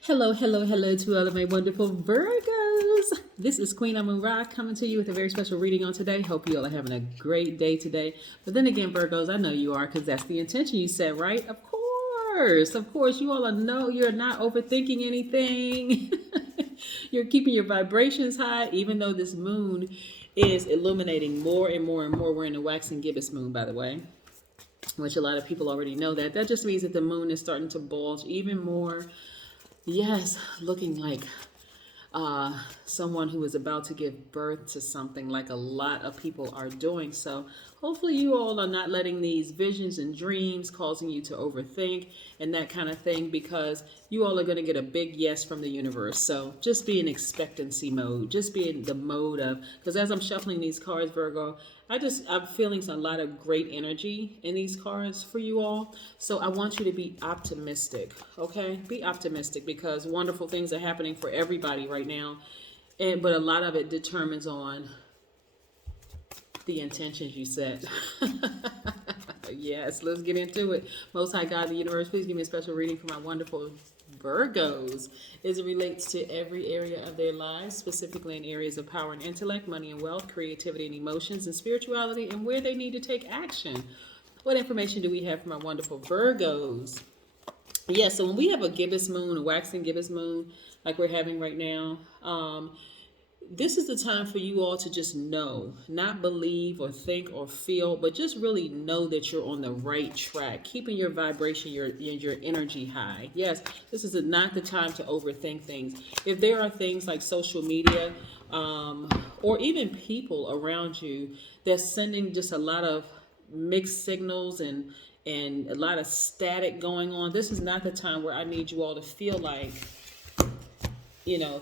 Hello, hello, hello to all of my wonderful Virgos. This is Queen Amun Ra coming to you with a very special reading on today. Hope you all are having a great day today. But then again, Virgos, I know you are because that's the intention you set, right? Of course, you all know you're not overthinking anything. You're keeping your vibrations high, even though this moon is illuminating more and more and more. We're in the waxing gibbous moon, by the way, which a lot of people already know that. That just means that the moon is starting to bulge even more. Yes, looking like someone who is about to give birth to something, like a lot of people are doing. So hopefully you all are not letting these visions and dreams causing you to overthink and that kind of thing, because you all are going to get a big yes from the universe. So just be in expectancy mode. Just be in the mode of, because as I'm shuffling these cards, Virgo, I'm feeling a lot of great energy in these cards for you all. So I want you to be optimistic, okay? Be optimistic, because wonderful things are happening for everybody right now. But a lot of it determines on the intentions you set. Yes, let's get into it. Most High God, the universe, please give me a special reading for my wonderful Virgos as it relates to every area of their lives, specifically in areas of power and intellect, money and wealth, creativity and emotions, and spirituality, and where they need to take action. What information do we have for my wonderful Virgos? Yeah, so when we have a gibbous moon, a waxing gibbous moon, like we're having right now, this is the time for you all to just know, not believe or think or feel, but just really know that you're on the right track, keeping your vibration, your energy high. Yes, this is not the time to overthink things. If there are things like social media, or even people around you that's sending just a lot of mixed signals and a lot of static going on, this is not the time where I need you all to feel like,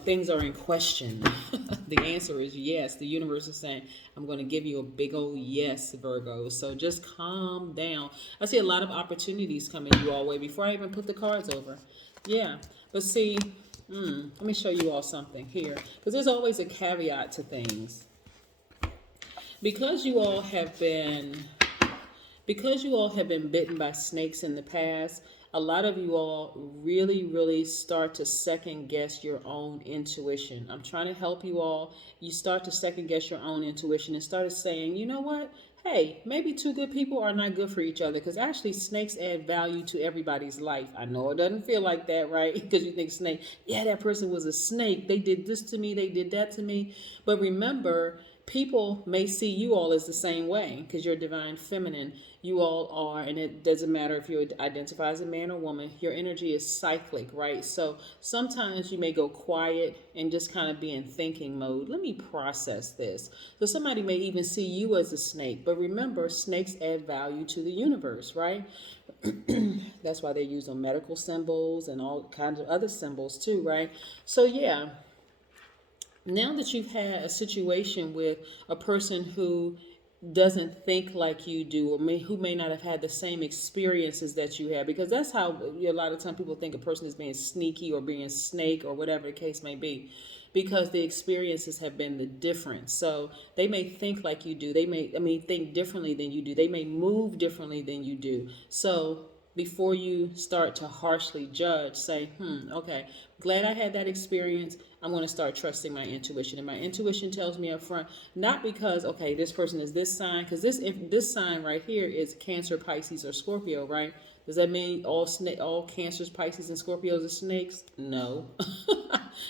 things are in question. The answer is yes. The universe is saying, I'm going to give you a big old yes, Virgo. So just calm down. I see a lot of opportunities coming you all way before I even put the cards over. Yeah. But see, let me show you all something here, because there's always a caveat to things. Because you all have been bitten by snakes in the past, a lot of you all really start to second guess your own intuition. I'm trying to help you all. You start to second guess your own intuition and started saying, you know what? Hey, maybe two good people are not good for each other, because actually snakes add value to everybody's life. I know it doesn't feel like that, right? Because you think snake, yeah, that person was a snake. They did this to me. They did that to me. But remember, people may see you all as the same way, because you're divine feminine. You all are, and it doesn't matter if you identify as a man or woman, your energy is cyclic, right? So sometimes you may go quiet and just kind of be in thinking mode. Let me process this. So somebody may even see you as a snake, but remember, snakes add value to the universe, right? That's why they're used on medical symbols and all kinds of other symbols too, right? So yeah, now that you've had a situation with a person who doesn't think like you do, or who may not have had the same experiences that you have, because that's how a lot of time people think a person is being sneaky or being snake or whatever the case may be, because the experiences have been the difference. So they may think like you do. They may, think differently than you do. They may move differently than you do. So before you start to harshly judge, say, okay, glad I had that experience. I'm going to start trusting my intuition. And my intuition tells me up front, not because, okay, this person is this sign, because this sign right here is Cancer, Pisces, or Scorpio, right? Does that mean all Cancers, Pisces, and Scorpios are snakes? No.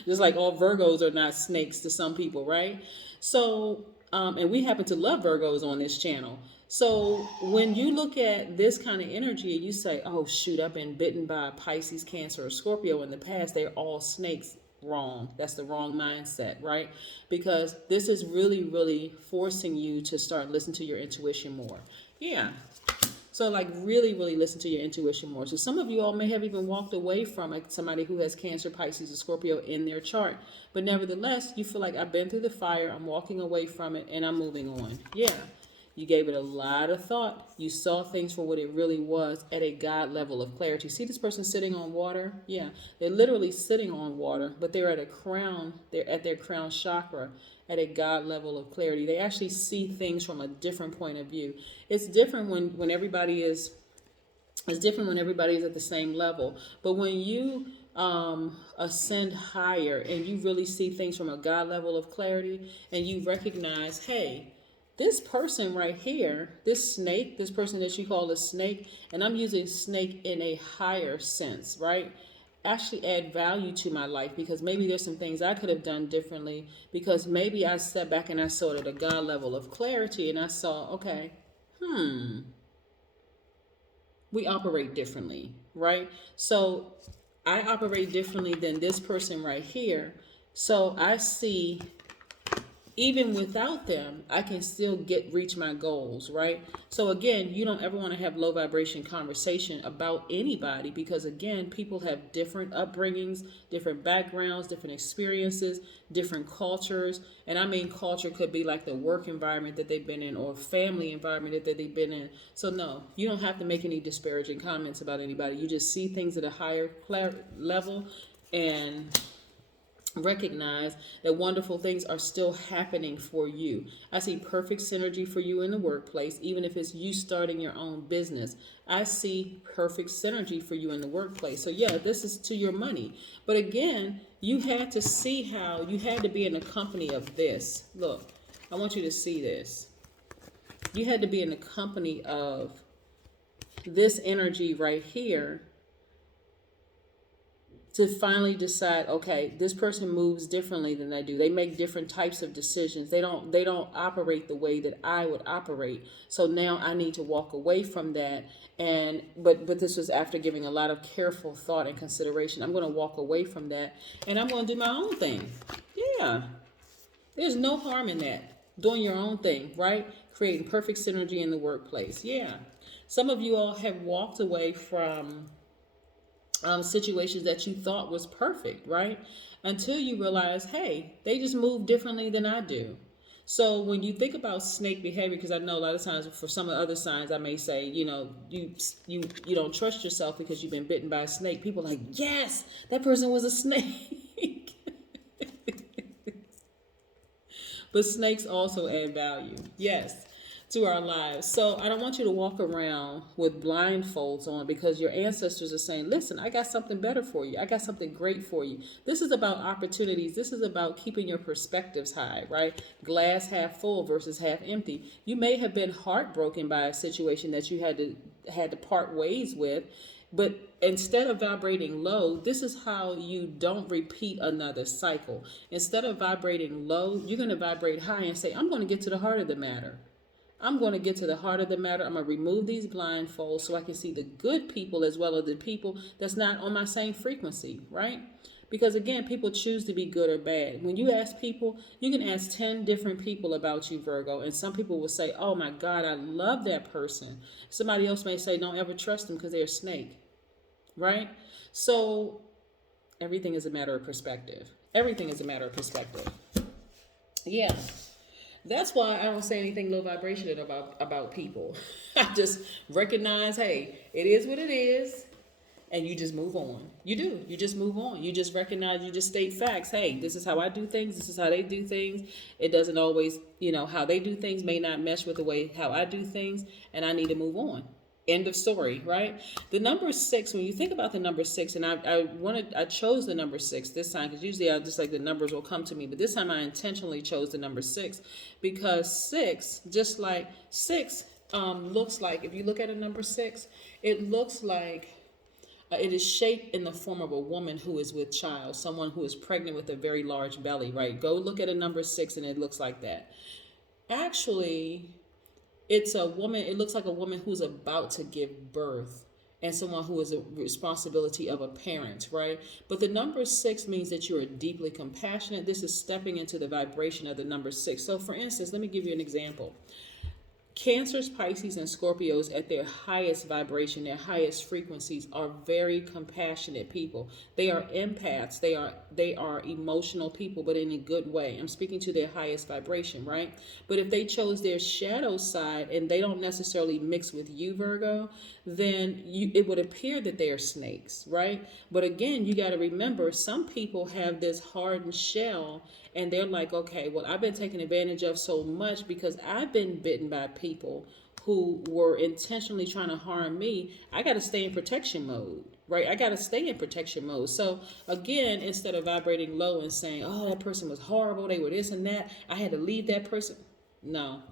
Just like all Virgos are not snakes to some people, right? So, and we happen to love Virgos on this channel. So when you look at this kind of energy and you say, oh, shoot, I've been bitten by a Pisces, Cancer, or Scorpio in the past, they're all snakes. Wrong. That's the wrong mindset, right? Because this is really forcing you to start listening to your intuition more. Yeah. So like really listen to your intuition more. So some of you all may have even walked away from somebody who has Cancer, Pisces, or Scorpio in their chart. But nevertheless, you feel like, I've been through the fire, I'm walking away from it, and I'm moving on. Yeah. You gave it a lot of thought. You saw things for what it really was at a God level of clarity. See this person sitting on water? Yeah, they're literally sitting on water, but they're at their crown chakra at a God level of clarity. They actually see things from a different point of view. It's different when everybody is, it's different when everybody is at the same level. But when you ascend higher and you really see things from a God level of clarity, and you recognize, hey, this person right here, this snake, this person that you call a snake, and I'm using snake in a higher sense, right? Actually add value to my life, because maybe there's some things I could have done differently, because maybe I stepped back and I saw it at a God level of clarity and I saw, okay, we operate differently, right? So I operate differently than this person right here. So I see, even without them, I can still reach my goals, right? So again, you don't ever want to have low vibration conversation about anybody, because again, people have different upbringings, different backgrounds, different experiences, different cultures. And I mean, culture could be like the work environment that they've been in, or family environment that they've been in. So no, you don't have to make any disparaging comments about anybody. You just see things at a higher level and recognize that wonderful things are still happening for you. I see perfect synergy for you in the workplace, even if it's you starting your own business. I see perfect synergy for you in the workplace. So yeah, this is to your money. But again, you had to see how you had to be in the company of this. Look, I want you to see this. You had to be in the company of this energy right here to finally decide, okay, this person moves differently than I do. They make different types of decisions. They don't operate the way that I would operate. So now I need to walk away from that. And but this was after giving a lot of careful thought and consideration. I'm going to walk away from that and I'm going to do my own thing. Yeah. There's no harm in that. Doing your own thing, right? Creating perfect synergy in the workplace. Yeah. Some of you all have walked away from situations that you thought was perfect, right? Until you realize, hey, they just move differently than I do. So when you think about snake behavior, because I know a lot of times for some of the other signs, I may say, you don't trust yourself because you've been bitten by a snake. People are like, yes, that person was a snake. But snakes also add value. Yes. To our lives. So I don't want you to walk around with blindfolds on, because your ancestors are saying, listen, I got something better for you. I got something great for you. This is about opportunities. This is about keeping your perspectives high, right? Glass half full versus half empty. You may have been heartbroken by a situation that you had to part ways with, but instead of vibrating low, this is how you don't repeat another cycle. Instead of vibrating low, you're going to vibrate high and say, I'm going to get to the heart of the matter. I'm going to get to the heart of the matter. I'm going to remove these blindfolds so I can see the good people as well as the people that's not on my same frequency, right? Because again, people choose to be good or bad. When you ask people, you can ask 10 different people about you, Virgo, and some people will say, oh my God, I love that person. Somebody else may say, don't ever trust them because they're a snake, right? So everything is a matter of perspective. Everything is a matter of perspective. Yeah. That's why I don't say anything low vibration about people. I just recognize, hey, it is what it is, and you just move on. You do. You just move on. You just recognize, you just state facts. Hey, this is how I do things. This is how they do things. It doesn't always, how they do things may not mesh with the way how I do things, and I need to move on. End of story, right? The number 6, when you think about the number 6, and I chose the number 6 this time, because usually I just like the numbers will come to me, but this time I intentionally chose the number 6 because 6, just like 6, looks like, if you look at a number 6, it looks like it is shaped in the form of a woman who is with child, someone who is pregnant with a very large belly, right? Go look at a number 6 and it looks like that. Actually, it's a woman, it looks like a woman who's about to give birth, and someone who is a responsibility of a parent, right? But the number 6 means that you are deeply compassionate. This is stepping into the vibration of the number 6. So for instance, let me give you an example. Cancers, Pisces, and Scorpios at their highest vibration, their highest frequencies, are very compassionate people. They are empaths. They are emotional people, but in a good way. I'm speaking to their highest vibration, right? But if they chose their shadow side and they don't necessarily mix with you, Virgo, then it would appear that they are snakes, right? But again, you got to remember, some people have this hardened shell and they're like, okay, well, I've been taken advantage of so much because I've been bitten by people who were intentionally trying to harm me. I got to stay in protection mode, right? I got to stay in protection mode. So again, instead of vibrating low and saying, oh, that person was horrible, they were this and that, I had to leave that person. No,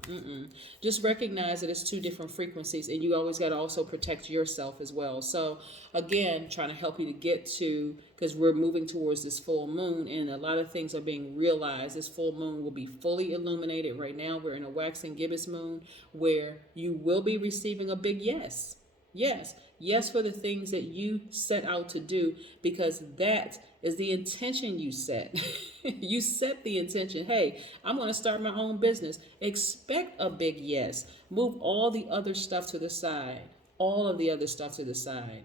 just recognize that it's two different frequencies, and you always got to also protect yourself as well. So again, trying to help you to get to, because we're moving towards this full moon, and a lot of things are being realized. This full moon will be fully illuminated. Right now we're in a waxing gibbous moon, where you will be receiving a big yes. Yes, for the things that you set out to do, because that is the intention you set. You set the intention. Hey, I'm going to start my own business. Expect a big yes. Move all the other stuff to the side. All of the other stuff to the side.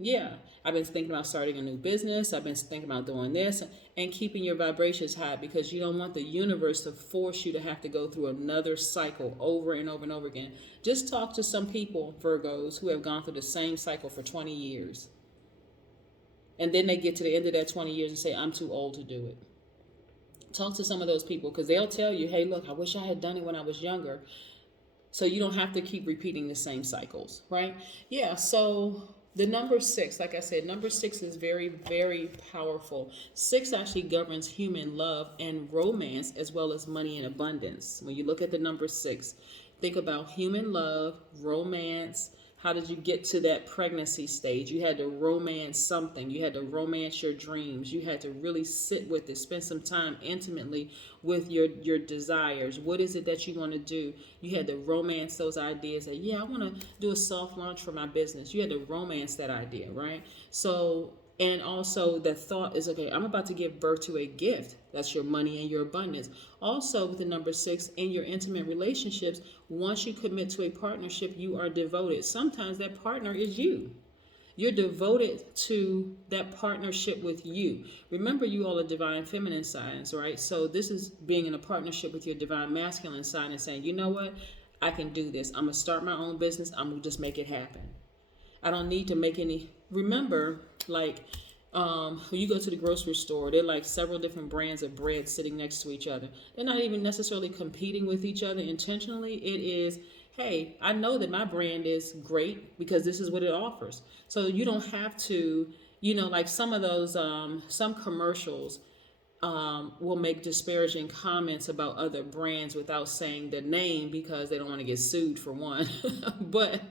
Yeah, I've been thinking about starting a new business. I've been thinking about doing this, and keeping your vibrations high, because you don't want the universe to force you to have to go through another cycle over and over and over again. Just talk to some people, Virgos, who have gone through the same cycle for 20 years. And then they get to the end of that 20 years and say, I'm too old to do it. Talk to some of those people, because they'll tell you, hey, look, I wish I had done it when I was younger. So you don't have to keep repeating the same cycles, right? Yeah, so the number 6, like I said, number 6 is very, very powerful. 6 actually governs human love and romance, as well as money and abundance. When you look at the number 6, think about human love, romance. How did you get to that pregnancy stage? You had to romance something. You had to romance your dreams. You had to really sit with it, spend some time intimately with your desires. What is it that you want to do? You had to romance those ideas that, yeah, I want to do a soft launch for my business. You had to romance that idea, right? So, and also the thought is, okay, I'm about to give birth to a gift. That's your money and your abundance. Also, with the number 6, in your intimate relationships, once you commit to a partnership, you are devoted. Sometimes that partner is you. You're devoted to that partnership with you. Remember, you all are divine feminine signs, right? So this is being in a partnership with your divine masculine sign and saying, you know what? I can do this. I'm going to start my own business. I'm going to just make it happen. I don't need to make any. Remember, like, when you go to the grocery store, there are like several different brands of bread sitting next to each other. They're not even necessarily competing with each other intentionally. It is, hey, I know that my brand is great because this is what it offers. So you don't have to, like some of those, some commercials will make disparaging comments about other brands without saying the name, because they don't want to get sued, for one. But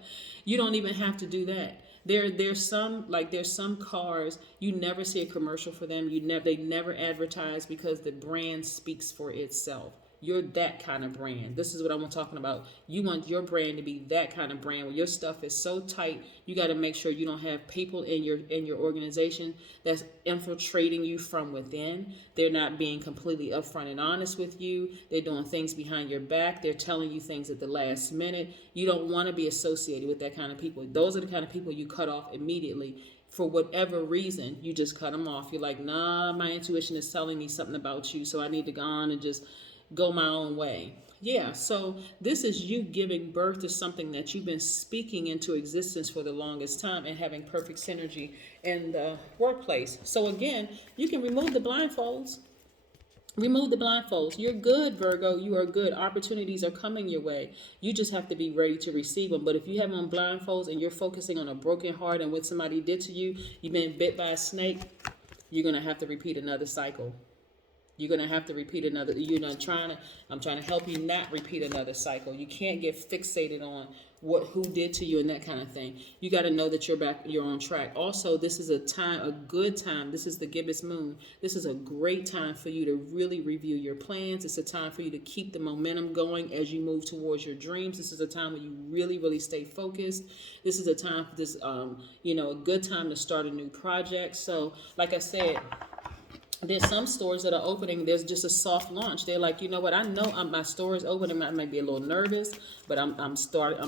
you don't even have to do that. There's some cars you never see a commercial for them. They never advertise, because the brand speaks for itself. You're that kind of brand. This is what I'm talking about. You want your brand to be that kind of brand where your stuff is so tight. You got to make sure you don't have people in your organization that's infiltrating you from within. They're not being completely upfront and honest with you. They're doing things behind your back. They're telling you things at the last minute. You don't want to be associated with that kind of people. Those are the kind of people you cut off immediately. For whatever reason, you just cut them off. You're like, nah, my intuition is telling me something about you, so I need to go on and just go my own way. Yeah, so this is you giving birth to something that you've been speaking into existence for the longest time, and having perfect synergy in the workplace. So again, you can remove the blindfolds. Remove the blindfolds. You're good, Virgo. You are good. Opportunities are coming your way. You just have to be ready to receive them. But if you have on blindfolds and you're focusing on a broken heart and what somebody did to you, you've been bit by a snake, you're going to have to repeat another cycle. You're going to have to repeat another. I'm trying to help you not repeat another cycle. You can't get fixated on who did to you and that kind of thing. You got to know that you're on track. Also, this is a good time. This is the gibbous moon. This is a great time for you to really review your plans. It's a time for you to keep the momentum going as you move towards your dreams. This is a time when you really, really stay focused. This is a time for this, a good time to start a new project. So, like I said, there's some stores that are opening. There's just a soft launch. They're like, you know what? I know my store is open. I might be a little nervous, but I'm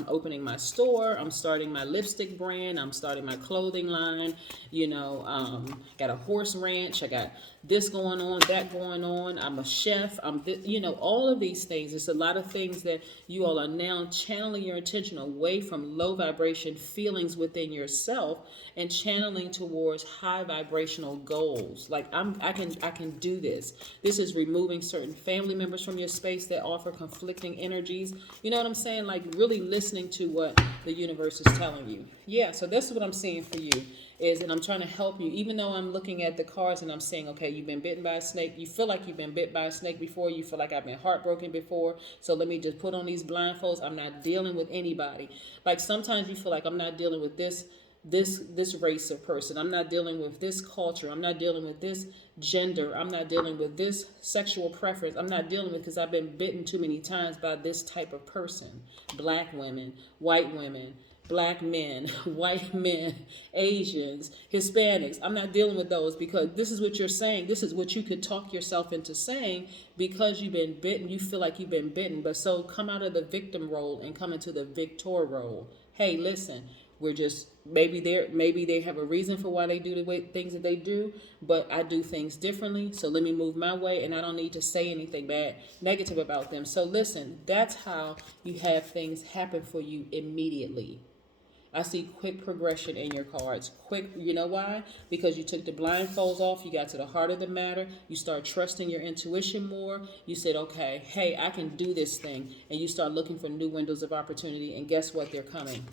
opening my store. I'm starting my lipstick brand. I'm starting my clothing line. Got a horse ranch. I got this going on, that going on. I'm a chef. All of these things. There's a lot of things that you all are now channeling your attention away from low vibration feelings within yourself and channeling towards high vibrational goals. Like I can do this. This is removing certain family members from your space that offer conflicting energies. You know what I'm saying? Like really listening to what the universe is telling you. Yeah, so this is what I'm seeing for you is, and I'm trying to help you, even though I'm looking at the cards and I'm saying, okay, you've been bitten by a snake. You feel like you've been bit by a snake before. You feel like I've been heartbroken before. So let me just put on these blindfolds. I'm not dealing with anybody. Like sometimes you feel like I'm not dealing with this race of person. I'm not dealing with this culture. I'm not dealing with this gender. I'm not dealing with this sexual preference. I'm not dealing with, because I've been bitten too many times by this type of person. Black women, white women, black men, white men, Asians, Hispanics. I'm not dealing with those, because this is what you're saying. This is what you could talk yourself into saying, because you've been bitten. You feel like you've been bitten. But so come out of the victim role and come into the victor role. Hey, listen, we're just, maybe they have a reason for why they do the way things that they do, but I do things differently. So let me move my way, and I don't need to say anything negative about them. So listen, that's how you have things happen for you immediately. I see quick progression in your cards. Quick, you know why? Because you took the blindfolds off. You got to the heart of the matter. You start trusting your intuition more. You said, okay, hey, I can do this thing. And you start looking for new windows of opportunity. And guess what? They're coming.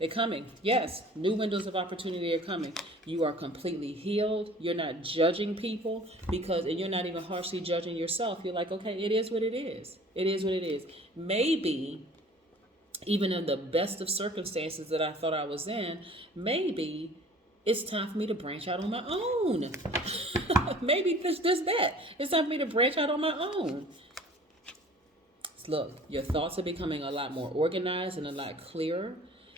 They're coming. Yes, new windows of opportunity are coming. You are completely healed. You're not judging people, and you're not even harshly judging yourself. You're like, okay, it is what it is. It is what it is. Maybe even in the best of circumstances that I thought I was in, maybe it's time for me to branch out on my own. Maybe just that. It's time for me to branch out on my own. Look, your thoughts are becoming a lot more organized and a lot clearer.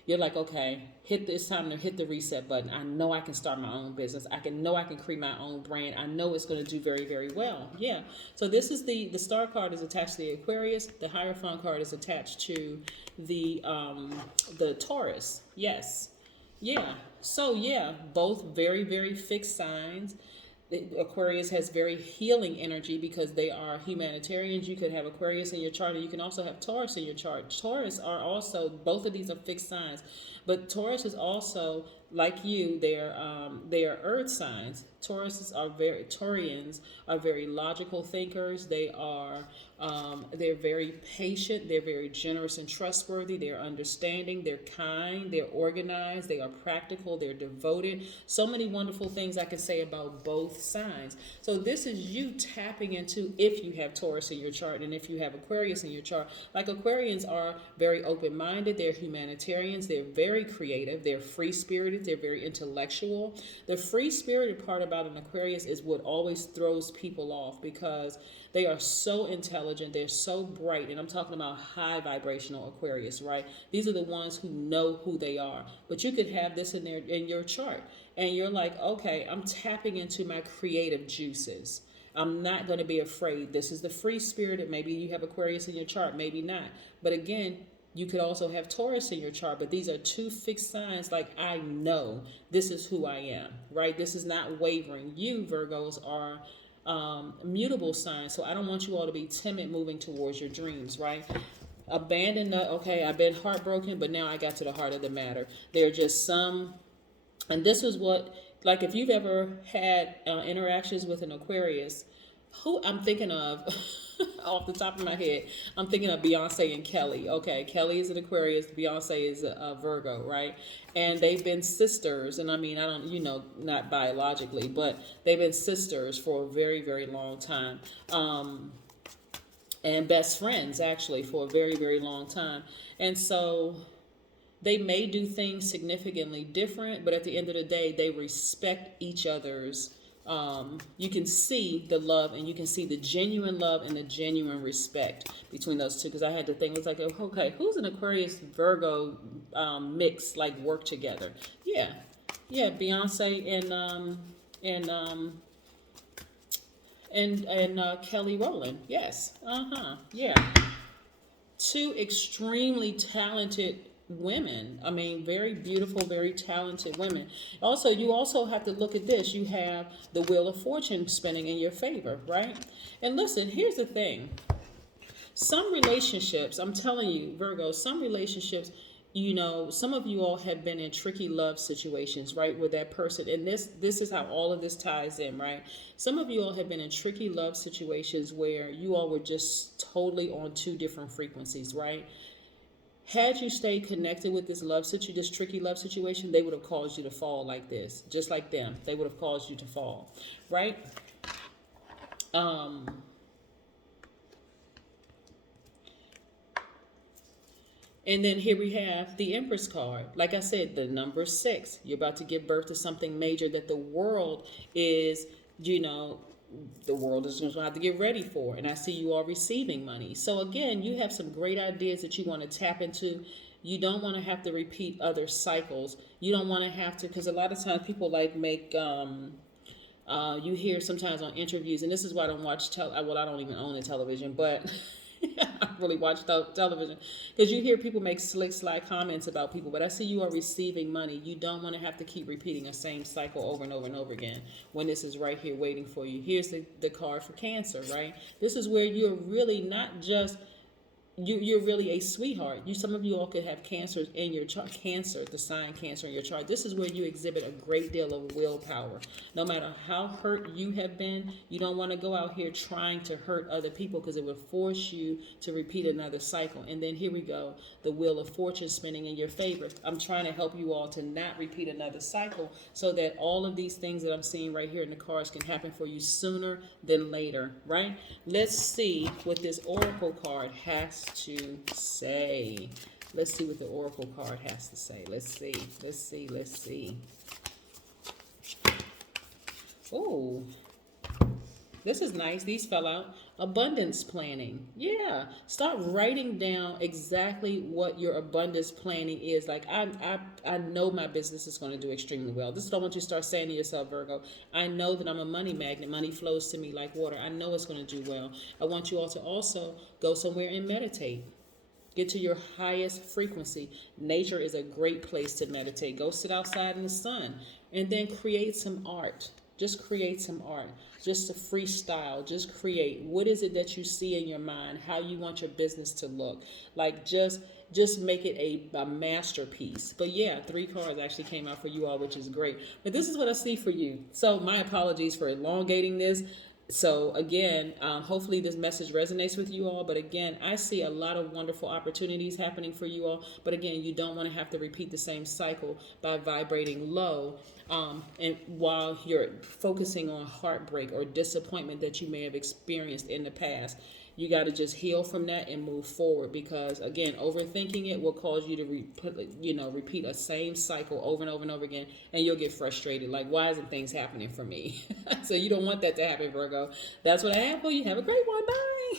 You're like, okay, it's time to hit the reset button. I know I can start my own business. I can create my own brand. I know it's going to do very, very well. Yeah. So this is the star card is attached to the Aquarius. The Hierophant card is attached to the Taurus. Yes. Yeah. So yeah, both very, very fixed signs. The Aquarius has very healing energy because they are humanitarians. You could have Aquarius in your chart, and you can also have Taurus in your chart. Taurus are also, both of these are fixed signs, but Taurus is also, like you, they are earth signs. Taurians are very logical thinkers. They're very patient. They're very generous and trustworthy. They're understanding. They're kind. They're organized. They are practical. They're devoted. So many wonderful things I can say about both signs. So this is you tapping into, if you have Taurus in your chart and if you have Aquarius in your chart. Like Aquarians are very open-minded. They're humanitarians. They're very creative. They're free-spirited. They're very intellectual. The free-spirited part about an Aquarius is what always throws people off, because they are so intelligent. They're so bright. And I'm talking about high vibrational Aquarius, right? These are the ones who know who they are. But you could have this in your chart. And you're like, okay, I'm tapping into my creative juices. I'm not going to be afraid. This is the free spirited. Maybe you have Aquarius in your chart, maybe not. But again, you could also have Taurus in your chart, but these are two fixed signs. Like, I know this is who I am, right? This is not wavering. You, Virgos, are mutable signs. So I don't want you all to be timid moving towards your dreams, right? Abandon okay, I've been heartbroken, but now I got to the heart of the matter. There are just some, and this is what, like if you've ever had interactions with an Aquarius, who I'm thinking of off the top of my head, I'm thinking of Beyonce and Kelly. Okay, Kelly is an Aquarius, Beyonce is a Virgo, right? And they've been sisters, and I mean, I don't, not biologically, but they've been sisters for a very, very long time. And best friends, actually, for a very, very long time. And so they may do things significantly different, but at the end of the day, they respect each other's. You can see the love, and you can see the genuine love and the genuine respect between those two. Because I had to think, it's like, okay, who's an Aquarius Virgo mix, like work together? Yeah, Beyonce and Kelly Rowland. Yes, yeah, two extremely talented women. I mean, very beautiful, very talented women. Also, you also have to look at this. You have the Wheel of Fortune spinning in your favor, right? And listen, here's the thing. Some relationships, I'm telling you, Virgo, some relationships, you know, some of you all have been in tricky love situations, right? Where that person, and this is how all of this ties in, right? Some of you all have been in tricky love situations where you all were just totally on two different frequencies, right? Had you stayed connected with this tricky love situation, they would have caused you to fall like this, just like them. They would have caused you to fall, right? And then here we have the Empress card. Like I said, the number 6. You're about to give birth to something major that the world is, you know, the world is going to have to get ready for. And I see you all receiving money. So again, you have some great ideas that you want to tap into. You don't want to have to repeat other cycles. You don't want to have to, because a lot of times people like make, you hear sometimes on interviews, and this is why I don't watch, well, I don't even own a television, but I really watch television, because you hear people make slick, sly comments about people, but I see you are receiving money. You don't want to have to keep repeating the same cycle over and over and over again when this is right here waiting for you. Here's the card for Cancer, right? This is where you're really not just you're really a sweetheart. Some of you all could have Cancer in your chart. Cancer, the sign Cancer in your chart. This is where you exhibit a great deal of willpower. No matter how hurt you have been, you don't want to go out here trying to hurt other people, because it would force you to repeat another cycle. And then here we go, the Wheel of Fortune spinning in your favor. I'm trying to help you all to not repeat another cycle, so that all of these things that I'm seeing right here in the cards can happen for you sooner than later, right? Let's see what this Oracle card has to say. Let's see what the Oracle card has to say. Let's see. Oh, this is nice. These fell out. Abundance planning. Yeah. Start writing down exactly what your abundance planning is. Like, I know my business is going to do extremely well. This is what I want you to start saying to yourself, Virgo. I know that I'm a money magnet. Money flows to me like water. I know it's going to do well. I want you all to also go somewhere and meditate. Get to your highest frequency. Nature is a great place to meditate. Go sit outside in the sun, and then create some art. Just create some art. Just a freestyle. Just create. What is it that you see in your mind? How you want your business to look? Like, just make it a masterpiece. But yeah, 3 cards actually came out for you all, which is great. But this is what I see for you. So my apologies for elongating this. So again, hopefully this message resonates with you all. But again, I see a lot of wonderful opportunities happening for you all. But again, you don't want to have to repeat the same cycle by vibrating low. And while you're focusing on heartbreak or disappointment that you may have experienced in the past, you got to just heal from that and move forward, because again, overthinking it will cause you to repeat a same cycle over and over and over again, and you'll get frustrated. Like, why isn't things happening for me? So you don't want that to happen, Virgo. That's what I have for you. Have a great one. Bye.